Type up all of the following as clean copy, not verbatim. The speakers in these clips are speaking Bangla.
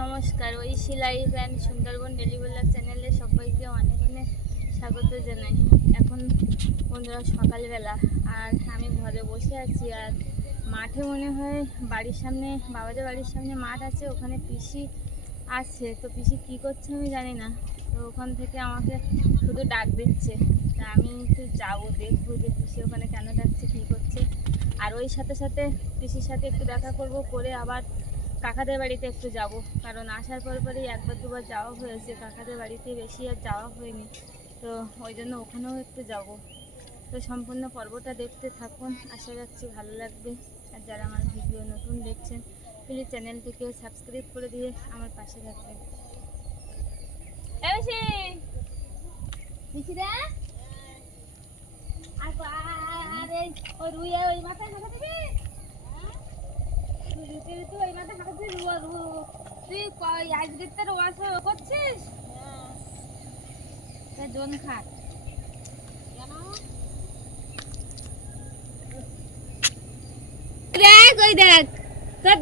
নমস্কার, Oishi life and Sundarban daily blog চ্যানেলে সবাইকে অনেক অনেক স্বাগত জানাই। এখন বন্ধুরা সকালবেলা, আর আমি ঘরে বসে আছি। আর মাঠে মনে হয় বাড়ির সামনে, বাবাদের বাড়ির সামনে মাঠ আছে, ওখানে পিসি আছে। তো পিসি কী করছে আমি জানি না। তো ওখান থেকে আমাকে শুধু ডাক দিচ্ছে। তা আমি একটু যাবো, দেখবো যে পিসি ওখানে কেন ডাকছে, কী করছে। আর ওই সাথে সাথে পিসির সাথে একটু দেখা করব, করে আবার কাকাদের বাড়িতে একটু যাব। কারণ আসার পরেই একবার দুবার যাওয়া হয়েছে, কাকাদের বাড়িতে বেশি আর যাওয়া হয়নি। তো ওই জন্য ওখানেও একটু যাব। তো সম্পূর্ণ পর্বটা দেখতে থাকুন, আশা রাখছি ভালো লাগবে। আর যারা আমার ভিডিও নতুন দেখছেন, প্লিজ চ্যানেলটিকে সাবস্ক্রাইব করে দিয়ে আমার পাশে থাকবেন।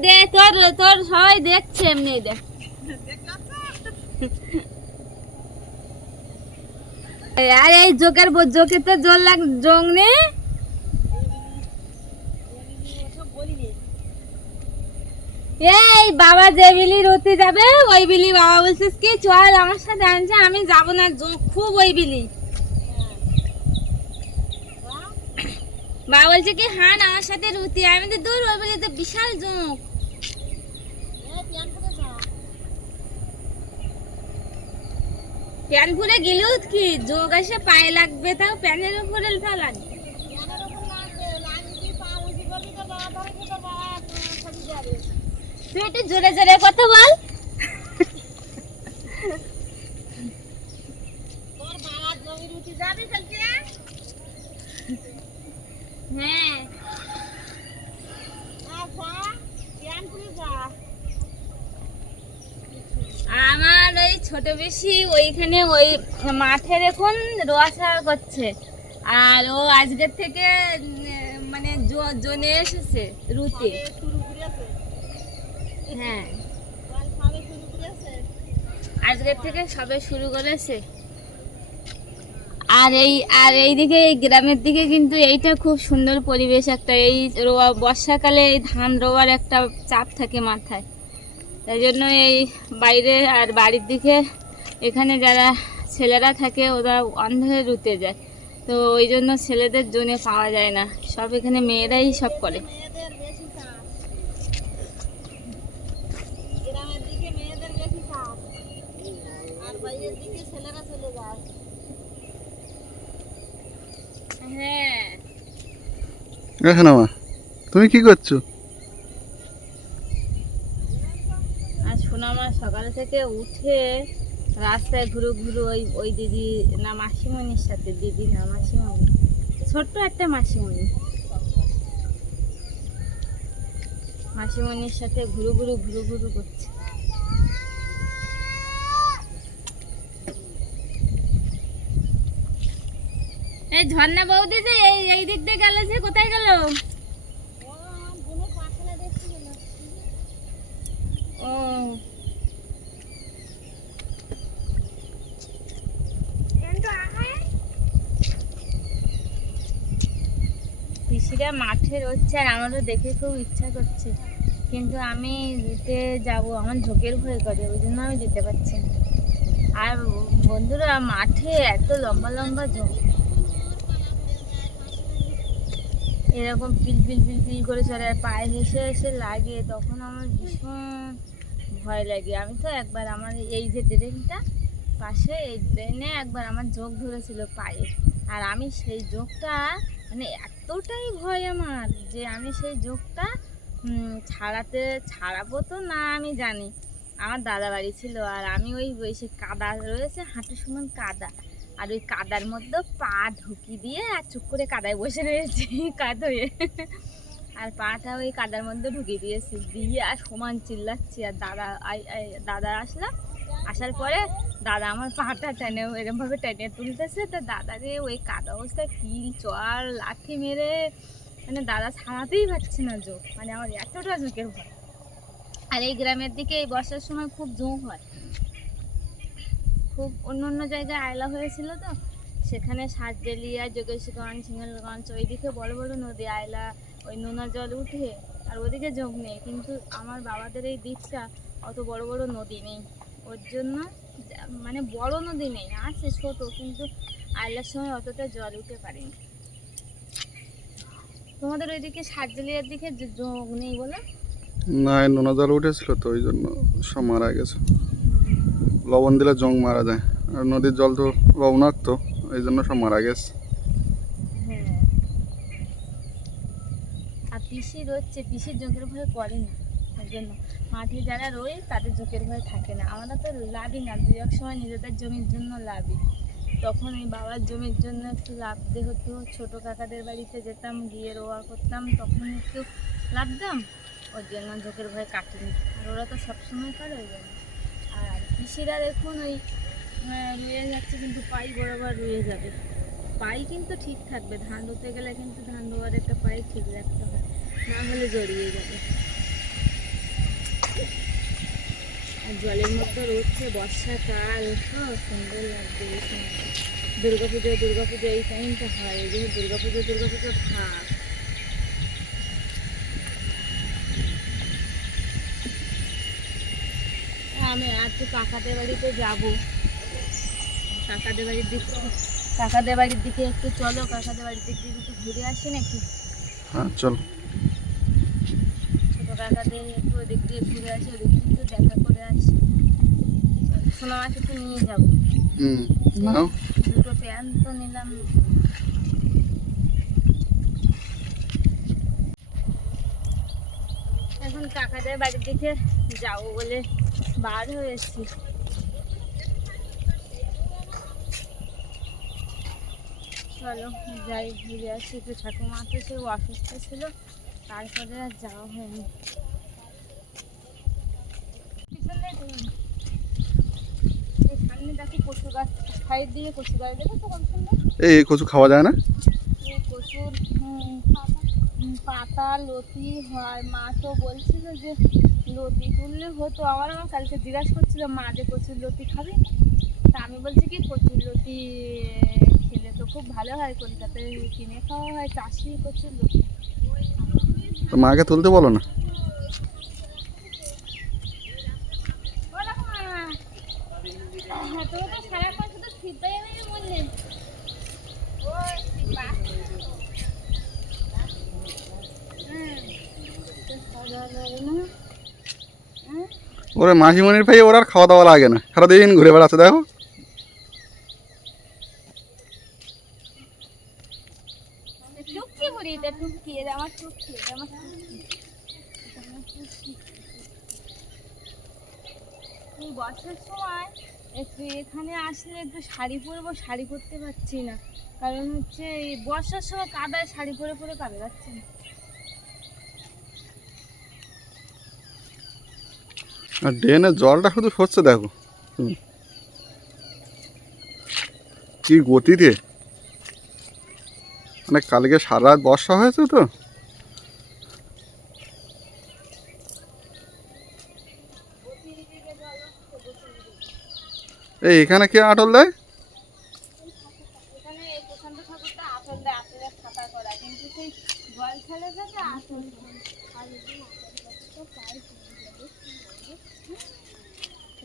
দেখ তোর সবাই দেখছে, এমনি দেখ। আর এই জোকের তো জোর লাগ জং নে। এই বাবা যে বিলি রতি যাবে, ওই বিলি বাবা বলছিস কি চল আমার সাথে আনছে, আমি যাব না, খুব ওই বিলি। বাবা বলছে কি হান আমার সাথে রুতি, আমি তো দূর, ওই বিলি তো বিশাল জোঁক। প্যান ফুলে গেলেও কি জোক এসে পায়ে লাগবে, তাও প্যানের উপরে লাগবে। তুই একটু জোরে জোরে কথা বল। হ্যাঁ, আমার ওই ছোট বেশি ওইখানে ওই মাঠে এখন রোয়া করছে। আর ও আজকের থেকে মানে জনে এসেছে রুতে। হ্যাঁ, আজকের থেকে সবে শুরু করেছে। আর এইদিকে এই গ্রামের দিকে কিন্তু এইটা খুব সুন্দর পরিবেশ একটা। এই রোয়া বর্ষাকালে এই ধান রোয়ার একটা চাপ থাকে মাথায়, তাই জন্য এই বাইরে আর বাড়ির দিকে এখানে যারা ছেলেরা থাকে ওরা অন্ধকারে রুতে যায়। তো ওই জন্য ছেলেদের জন্য পাওয়া যায় না, সব এখানে মেয়েরাই সব করে। হ্যাঁ, তুমি কি করছো? আর সোনামা সকাল থেকে উঠে রাস্তায় ঘুরু ঘুরু ওই দিদি না মাসিমণির সাথে, দিদি না মাসিমণি, ছোট্ট একটা মাসিমণির সাথে ঘুরু ঘুরু করছে। এই ঝর্ণা বৌদি যে এই দিক দিয়ে গেল, যে কোথায় গেল? ও, পিসিরা মাঠে রয়েছে, আর আমারও দেখে খুব ইচ্ছা করছে, কিন্তু আমি দিতে যাব, আমার ঝোঁকের ভয় করে, ওই জন্য আমি দিতে পারছি না। আর বন্ধুরা মাঠে এত লম্বা লম্বা ঝোঁক, এরকম পিল করে চলে, আর পায়ে হেসে হেসে লাগে, তখন আমার ভীষণ ভয় লাগে। আমি তো একবার আমার এই যে ড্রেনটা পাশে, এই ড্রেনে একবার আমার জোক ধরেছিল পায়ে, আর আমি সেই জোকটা মানে এতটাই ভয় আমার যে আমি সেই জোকটা ছাড়াবো তো না আমি জানি। আমার দাদা বাড়ি ছিল, আর আমি ওই সে কাদা রয়েছে, হাঁটু সমান কাদা, আর ওই কাদার মধ্যে পা ঢুকি দিয়ে আর চুপ করে কাদায় বসে রয়েছি কাদ হয়ে, আর পাটা ওই কাদার মধ্যে ঢুকিয়ে দিয়েছি, দিয়ে আর সমান চিল্লাচ্ছি। আর দাদা আসার পরে দাদা আমার পাটা টেনে এরকমভাবে টেনে তুলতেছে। তো দাদারে ওই কাদা অবস্থায় কিল চর লাঠি মেরে মানে দাদা থামাতেই পারছে না জোক, মানে আমার এতটা জোকের ভয়। আর এই গ্রামের দিকে এই বর্ষার সময় খুব জোক হয়, খুব অন্য অন্য জায়গায় আয়লা হয়েছিল তো, সেখানে সাতডেলিয়া, যোগেশগঞ্জ, সিঙ্গলগঞ্জ ওইদিকে বড় বড় নদী আয়লা, ওই নোনা জল উঠে, আর ওদিকে জোক নেই। কিন্তু আমার বাবাদের এই দিকটা অত বড় বড় নদী নেই, ওর জন্য মানে বড় নদী নেই, আছে ছোট, কিন্তু আয়লার সময় অতটা জল উঠতে পারেনি। তোমাদের ওইদিকে সাতজেলিয়ার দিকে জোক নেই বলে? না, নোনা জল উঠেছিল তো ওই জন্য সব মারা গেছে। লবণ দিলে জং মারা যায়, আর নদীর জল তো লবণাক্ত, এই জন্য সব মারা গেছে। হ্যাঁ, আর পিসি রয়েছে, পিসির জোকের ভয় করে না, ওই জন্য মাঠে যারা রয়ে তাদের জোকের ভয় থাকে না। আমরা তো লাভই না, দু এক সময় নিজেদের জমির জন্য লাভই, তখন এই বাবার জমির জন্য একটু লাভতে হতো। ছোটো কাকাদের বাড়িতে যেতাম, গিয়ে রোয়া করতাম, তখন একটু লাভতাম, ওর জন্য জোকের ভয় কাটেনি। আর ওরা তো সবসময় করে, ওই জন্য। আর পিসিরা দেখুন ওই রুয়ে যাচ্ছে, কিন্তু পাই বরাবর রুয়ে যাবে, পাই কিন্তু ঠিক থাকবে। ধান রুতে গেলে কিন্তু ধান রোয়ার একটা পাই ঠিক রাখতে হয়, না হলে জড়িয়ে যাবে। আর জলের মধ্যে রয়েছে বর্ষাকাল, সুন্দর লাগবে এই সময়টা। দুর্গাপুজো এই টাইমটা হয়, এই জন্য দুর্গাপুজো ভাব। আমি আজকে কাকাদের বাড়িতে যাব, কাকাদের বাড়ির দিকে একটু চলো, কাকাদের বাড়ির দিকে একটু ঘুরে আসি নাকি? হ্যাঁ চল। ছোটো কাকাদের একটু ওদিক দিয়ে ঘুরে আসি, ওদিক দিয়ে একটু দেখা করে আসি। সোনা মাছ একটু নিয়ে যাবো। নাও। দুটো প্যান্ট তো নিলাম। এখন কাকাদের বাড়ির দিকে যাবো বলে বার হয়েছি। চলো যাই, ঘুরে আসি একটু। ঠাকুমা তো সে অসুস্থ ছিল, তারপরে আর যাওয়া হয়নি। সামনে দেখি কচু গাছ, সাইড দিয়ে কচু গাছ, দেখো তো কত সুন্দর। এই কচু খাওয়া যায় না? এই কচুর পাতা লতি হয়, মা তো বলছিল যে লতি তুললে হতো। আমার কালকে জিজ্ঞাসা করছিল মা যে কচুর লতি খাবি, তা আমি বলছি কি কচুর লতি খেলে তো খুব ভালো হয়, কলকাতায় কিনে খাওয়া হয় চাষি কচুর লতি। তো মাকে তুলতে বলো না। হ্যাঁ, তুমি তো সারাক্ষণ শুধু ছিপাই বললেন। ওরে মাসিমণির ভাই, ওর আর খাওয়া দাওয়া লাগে না, সারাদিন ঘুরে বেড়াচ্ছে দেখো। টুকি বলি, এটা টুকি, এটা আমার টুকি, এটা আমার টুকি। বর্ষার সময় একটু এখানে আসলে একটু শাড়ি পরবো, শাড়ি পরতে পারছি না, কারণ হচ্ছে এই বর্ষার সময় কাদায় শাড়ি পরে পরে কাদা যাচ্ছে না। আর ড্রেনের জলটা শুধু সরছে দেখো কি গতিতে, মানে কালকে সারা রাত বর্ষা হয়েছে তো। এই এখানে কে আটল দেয়? এখানে এই প্রশান্ত ঠাকুরটা আঁচল দেয়, আঁচলে ছাতা করা, কিন্তু সেই জল ছেড়ে যাবে আঁচল।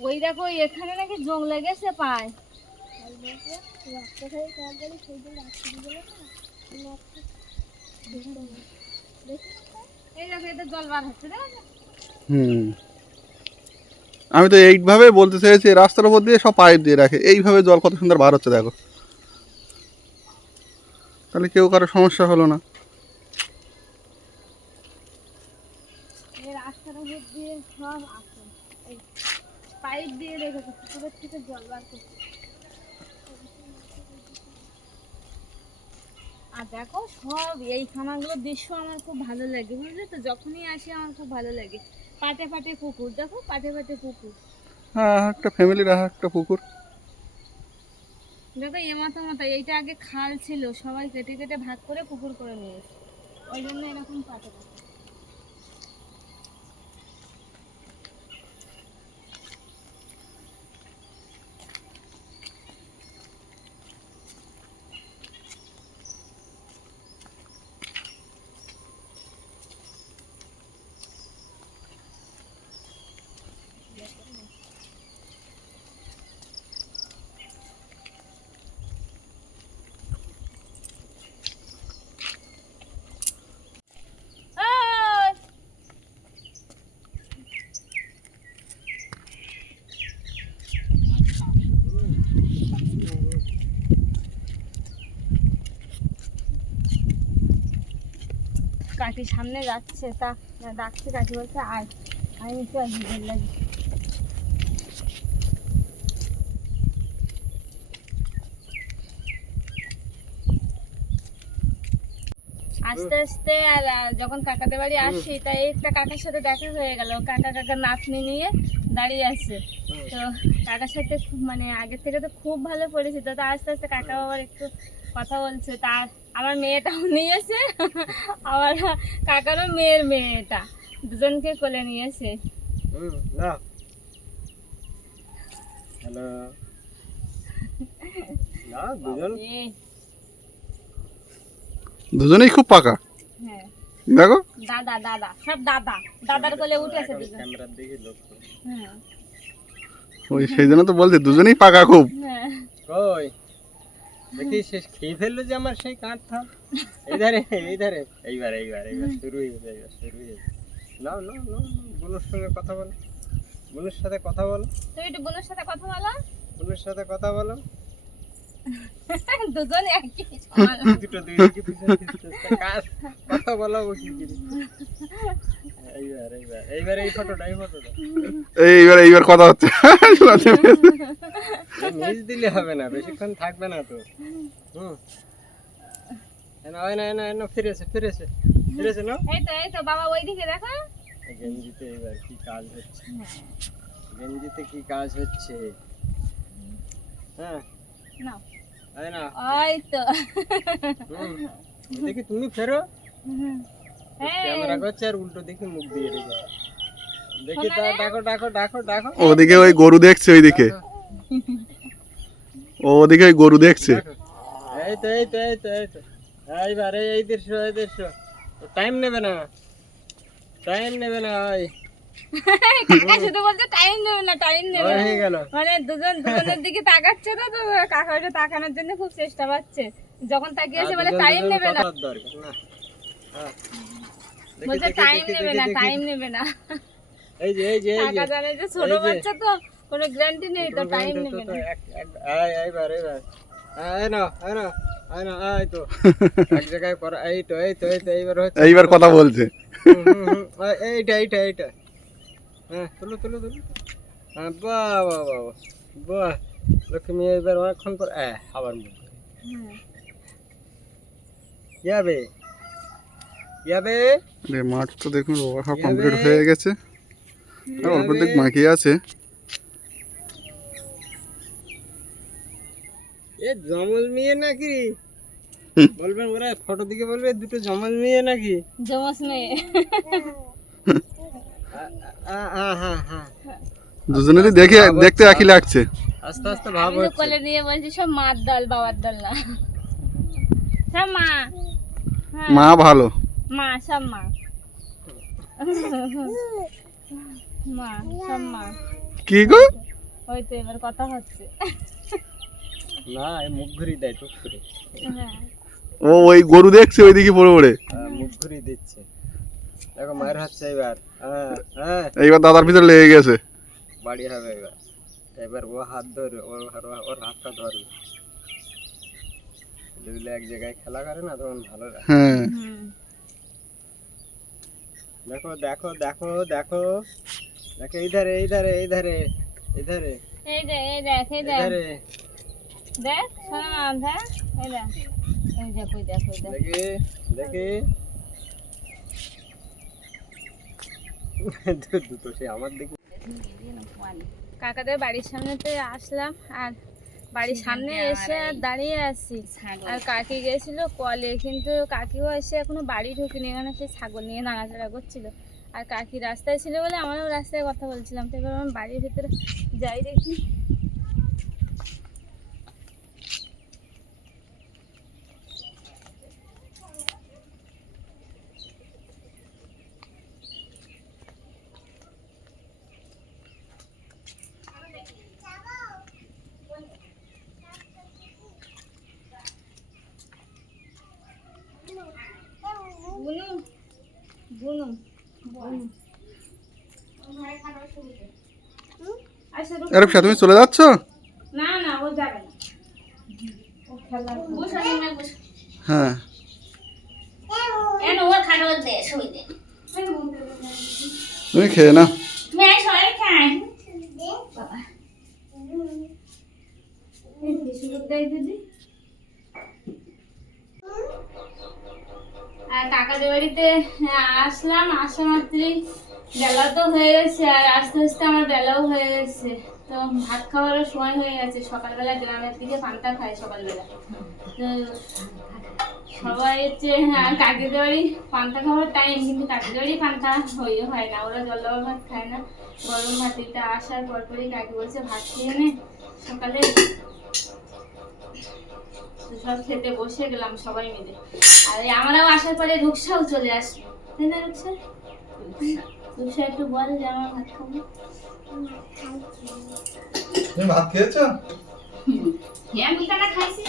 ওই দেখো এখানে নাকি জং লেগেছে পায়। এই দেখো এদের জল বার হচ্ছে, দেখো। আমি তো এইভাবে বলতে চাইছি, রাস্তার উপর দিয়ে সব পাইপ দিয়ে রাখে, এইভাবে জল কত সুন্দর বার হচ্ছে দেখো, তাহলে কেউ কারো সমস্যা হলো না। এই রাস্তার উপর দিয়ে সব আসে, এই পাইপ দিয়ে রেখেছে, পুকুরের থেকে জল বার করছে। আর দেখো সব এই খামারগুলোর দৃশ্য আমার খুব ভালো লাগে, বুঝলে তো, যখনই আসি আমার খুব ভালো লাগে। পাটে পাটে পুকুর, দেখো পাটে পাটে পুকুর। হ্যাঁ, একটা ফ্যামিলির একটা পুকুর। দেখো এ মাথা মাথা, এইটা আগে খাল ছিল, সবাই কেটে কেটে ভাগ করে পুকুর করে নিয়েছে। ওই জন্য এরকম পাতা। কাকি সামনে যাচ্ছে, তা ডাকছে, কাকি বলছে আয়, আমি তো আর ভিড় লাগে। আস্তে আস্তে আর যখন কাকাদের বাড়ি আসি, তাই একটা কাকার সাথে দেখা হয়ে গেল। কাকার নাতনি নিয়ে দাঁড়িয়ে আছে। তো কাকার সাথে মানে আগের থেকে তো খুব ভালো পরিচিত। তো আস্তে আস্তে কাকা আবার একটু কথা বলছে। তার আমার মেয়েটাও নিয়েছে, আমার কাকারও মেয়েটা, দুজনকে কোলে নিয়েছে। দুজনেই খুব পাকা। হ্যাঁ, দেখো দাদা সব দাদার কোলে উঠেছে দুজন। হ্যাঁ ওই সেই জন্য তো বলছি দুজনেই পাকা খুব। হ্যাঁ। কই দেখি শেষ খেয়ে ফেললো যে আমার সেই কাঁঠটা। এইধারে এইবার শুরু হয়ে যাবে, নাও বোনের সঙ্গে কথা বলো, বোনের সাথে কথা বলো, তুই একটু বোনের সাথে কথা বলো। বোনের সাথে কথা বলো। দুজন একই সমান। দুটো দুই দিকে পিছনে কাজ কথা বলো কি কি। এইবার এই ফটোটা এইবার কথা হচ্ছে। নিজ দিলে হবে না, বেশিক্ষণ থাকবে না তো। ফিরেছে না। এই তো বাবা ওইদিকে দেখো। গেঞ্জিতে এবার কি কাজ হচ্ছে, গেঞ্জিতে কি কাজ হচ্ছে। হ্যাঁ নাও তাই না, ওই তো। দেখি তুমি ফেরো, হ্যাঁ ক্যামেরা করছে আর উল্টো দেখি মুখ দিয়ে রেখে। দেখি তা ডাকো। ওদিকে ওই গরু দেখছে, ওইদিকে ওদিকে ওই গরু দেখছে। এই তো এইবার এই দৃশ্য টাইম নেবে না ওই কাকা শুধু বলছে টাইম নেবে না। হয়ে গেল। মানে দুজনের দিকে তাকাচ্ছে, তো কাকা ওটা তাকানোর জন্য খুব চেষ্টা পাচ্ছে। যখন তাকিয়েছে বলে টাইম নেবে না, দরকার না। হ্যাঁ বলছে টাইম নেবে না। এই যে কাকা জানে যে ছোট বাচ্চা তো কোনো গ্যারান্টি নেই, তো টাইম নেবে না। এইবার এই তো এক জায়গায় পড়া। এই তো এইবার হচ্ছে, এইবার কথা বলছে। এইটা হ্যাঁ তুলো হ্যাঁ বাহ লক্ষ্মী এবার অনেকক্ষণ পর আবার মুখ যাবে। মাঠ তো দেখুন সব কমপ্লিট হয়ে গেছে, আর অল্প দিক বাকি আছে। এ জমল মেয়ে নাকি বলবেন, ওরা ফটো দিকে বলবে দুটো জমল মেয়ে নাকি। জমস মেয়ে। হ্যাঁ দুজনেরই দেখতে একই লাগছে। আস্তে আস্তে ভাব আমি তো হচ্ছে। কোলে নিয়ে বলছি সব মার দল, বাবার দল না, সব মা। হ্যাঁ, মা ভালো, মা সব মা। মা সব মা। কি গো ওই তো এবার কথা হচ্ছে। না এই মুখ ঘুরিয়ে দেয় টুক করে। হ্যাঁ ওই গরু দেখছে ওইদিকে পড়ে। মুখ ঘুরিয়ে দিচ্ছে, দেখো মায়ের হচ্ছে এবার। এইবার দাদার ভিতরে লেগে গেছে। বাড়ি হবে এবার ও হাত ধরে ওর হাতটা ধরবে। ছেলেগুলো এক জায়গায় খেলা করে না, তখন ভালো লাগে। হ্যাঁ দেখো এইধারে এই দেখ শোনা দেখ, এই দেখ দেখি দুটো সে আমার দিকে। কাকাদের বাড়ির সামনেতে আসলাম, আর বাড়ির সামনে এসে দাঁড়িয়ে আছি। আর কাকি গেছিল কলে, কিন্তু কাকিও এসে এখনো বাড়ি ঢুকিনি, এখানে সেই ছাগল নিয়ে নাড়াচাড়া করছিল। আর কাকি রাস্তায় ছিল বলে আমারও রাস্তায় কথা বলছিলাম, তো এবার আমি বাড়ির ভিতরে যাই দেখি। বুনু বুনু বুনু রূপসা তুমি চলে যাচ্ছ? না না, ও যাবে না, ও খেলা বসে না বসে। হ্যাঁ এন ওর খাটো দে শুই দে, তুমি খেয়ে নাও। তুমি আই সরে খাই বাবা। এই বিস্কুট দেই দিদি। আর কাকাদের বাড়িতে আসলাম, আসা মাত্রই বেলা তো হয়ে গেছে, আর আস্তে আস্তে আমার বেলাও হয়ে গেছে। তো ভাত খাওয়ারও সময় হয়ে গেছে। সকালবেলা গ্রামের দিকে পান্তা খায় সকালবেলা, তো সবাই হচ্ছে কাকিদের বাড়ি পান্তা খাওয়ার টাইম, কিন্তু কাকিদের বাড়ি পান্তা হয় না, ওরা জল ভাত খায় না, গরম ভাত। এটা আসার পরপরই কাকি বলছে ভাত খেয়ে নে সকালে। সব খেতে বসে গেলাম সবাই মিলে। আর আমরাও আসার পরে রুকসাও চলে আসলো, তাই না রুকসা? রুকসা একটু বল যে আমার ভাত খাবো। তুমি ভাত খেয়েছো? হ্যাঁ মিঠাটা খাইছি।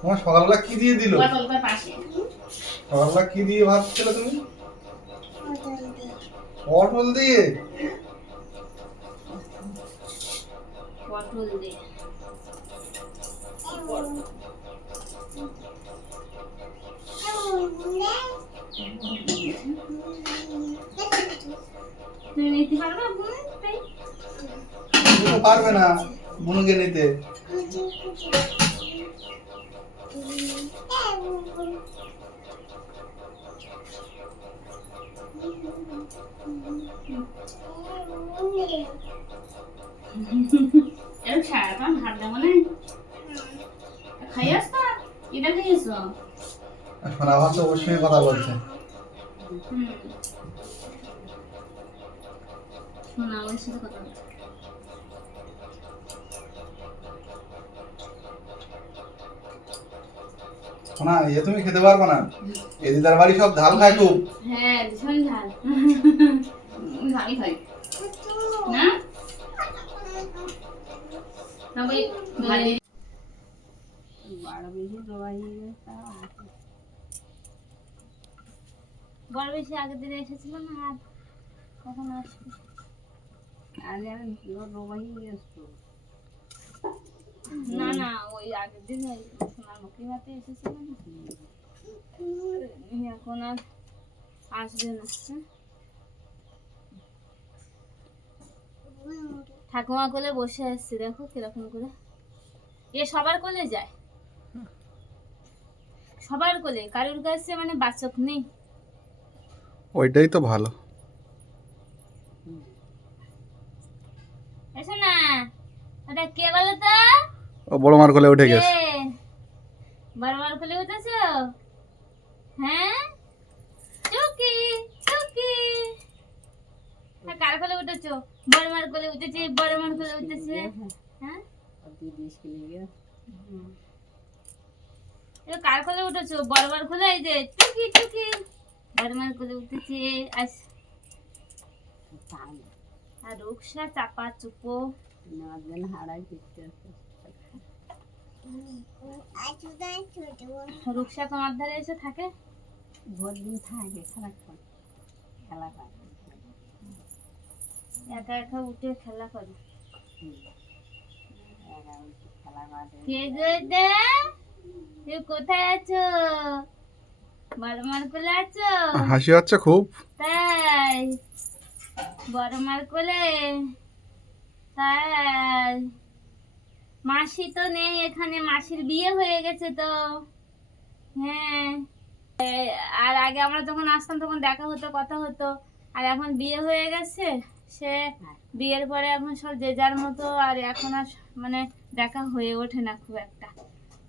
তোমার সকালবেলা কি দিয়ে দিল? পটল পাশে সকালবেলা কি দিয়ে ভাত খেলে তুমি? পটল দিয়ে? পটল দিয়ে তুমি নিতে পারবে বোন? তাই বুনু পারবে না বুনুকে নিতে। এরকম সারাক্ষণ ভাত দেবো না, খাইয়াস না? এটা খাইয়াছ? এখন আবার তো ওর সঙ্গে কথা বলছে। শোনা আমার সাথে কথা বলছে। না তুমি খেতে পারবে না, এই দিদার বাড়ি সব ঝাল খায় খুব। হ্যাঁ ভীষণ ঝাল, ঝালই খাই না তবে ভালো। বড় বেশি আগের দিনে এসেছিল না, আর কখন আসবে? না না, ওই আগের দিন সোনার মুখী হাতে এসেছিল না, এখন আর আসবে না। ঠাকুমা কোলে বসে আসছে, দেখো কিরকম করে। এ সবার কোলে যায়, সবার কোলে, কারোর কাছে মানে বাচক নেই। ওইটাই তো ভালো। এসো না, ওটা কে বলো তো? ও বড় মার কোলে উঠে গেছে। বড় মার কোলে উঠেছো? হ্যাঁ টুকি টুকি। কার কোলে উঠেছো? বড় মার কোলে উঠেছে, বড় মার কোলে উঠেছে। হ্যাঁ কার কোলে উঠেছো? বড় মার কোলে। এই যে টুকি টুকি বড় মার কোলে উঠেছে। আর রুকসা চাপা চুপো রুকসা তোমার ধারে এসে থাকে, ভোর দিন থাকে সারাক্ষণ খেলা করে, একা একা উঠে খেলা করে। তুই কোথায় আছো? বড় মার কোলে আছো? হাসি হচ্ছে খুব। তাই বড় মার কোলে? তাই মাসি তো নেই এখানে, মাসির বিয়ে হয়ে গেছে তো। হ্যাঁ আর আগে আমরা যখন আসতাম তখন দেখা হতো, কথা হতো, আর এখন বিয়ে হয়ে গেছে। সে বিয়ের পরে এখন সব যে যার মতো, আর এখন আর মানে দেখা হয়ে ওঠে না খুব একটা।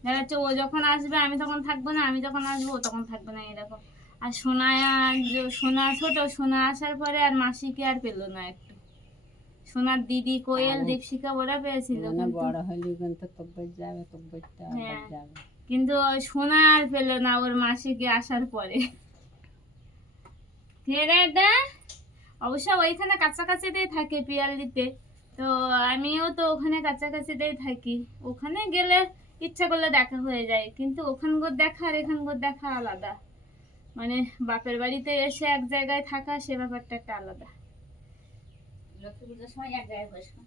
দেখা যাচ্ছে ও যখন আসবে আমি তখন থাকবো না, আমি যখন আসবো ও তখন থাকবে না, এরকম। আর সোনা ছোট, সোনা আসার পরে আর মাসিকে আর পেলো না একটু। সোনার দিদি কোয়েল, দীপশিকা ওরা পেয়েছিল, কিন্তু বড় হলে কিন্তু তব্বই যাবে, তব্বইটা হ্যাঁ। যাবে। কিন্তু ওই সোনা আর পেলো না ওর মাসিকে আসার পরে। এটা অবশ্য ওইখানে কাছাকাছিতেই থাকে পিয়ালিতে, তো আমিও তো ওখানে কাছাকাছিতেই থাকি। ওখানে গেলে ইচ্ছা করলে দেখা হয়ে যায়, কিন্তু ওখানকার দেখা আর এখানকার দেখা আলাদা। মানে বাপের বাড়িতে এসে এক জায়গায় থাকা, সে ব্যাপারটা একটা আলাদা। লক্ষ্মী পুজোর সময় এক জায়গায় বসবো।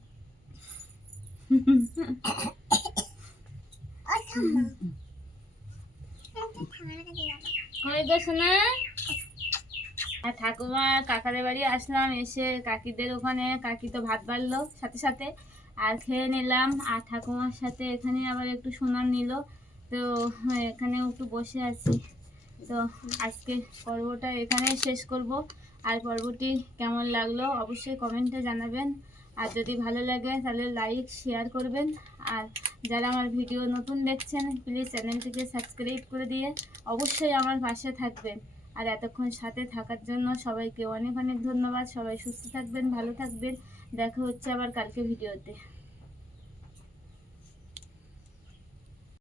কই গো সোনা? আর ঠাকুমা কাকাদের বাড়ি আসলাম, এসে কাকিদের ওখানে কাকি তো ভাত বাড়লো সাথে সাথে, আর খেয়ে নিলাম। আর ঠাকুমার সাথে এখানে আবার একটু সোনার নিল, তো এখানেও একটু বসে আছি। তো আজকে পর্বটা এখানে শেষ করব। আর পর্বটি কেমন লাগলো অবশ্যই কমেন্টে জানাবেন। আর যদি ভালো লাগে তাহলে লাইক শেয়ার করবেন। আর যারা আমার ভিডিও নতুন দেখছেন প্লিজ চ্যানেলটিকে সাবস্ক্রাইব করে দিয়ে অবশ্যই আমার পাশে থাকবেন। আর এতক্ষণ সাথে থাকার জন্য সবাইকে অনেক অনেক ধন্যবাদ। সবাই সুস্থ থাকবেন, ভালো থাকবেন। দেখা হচ্ছে আবার কালকে ভিডিওতে।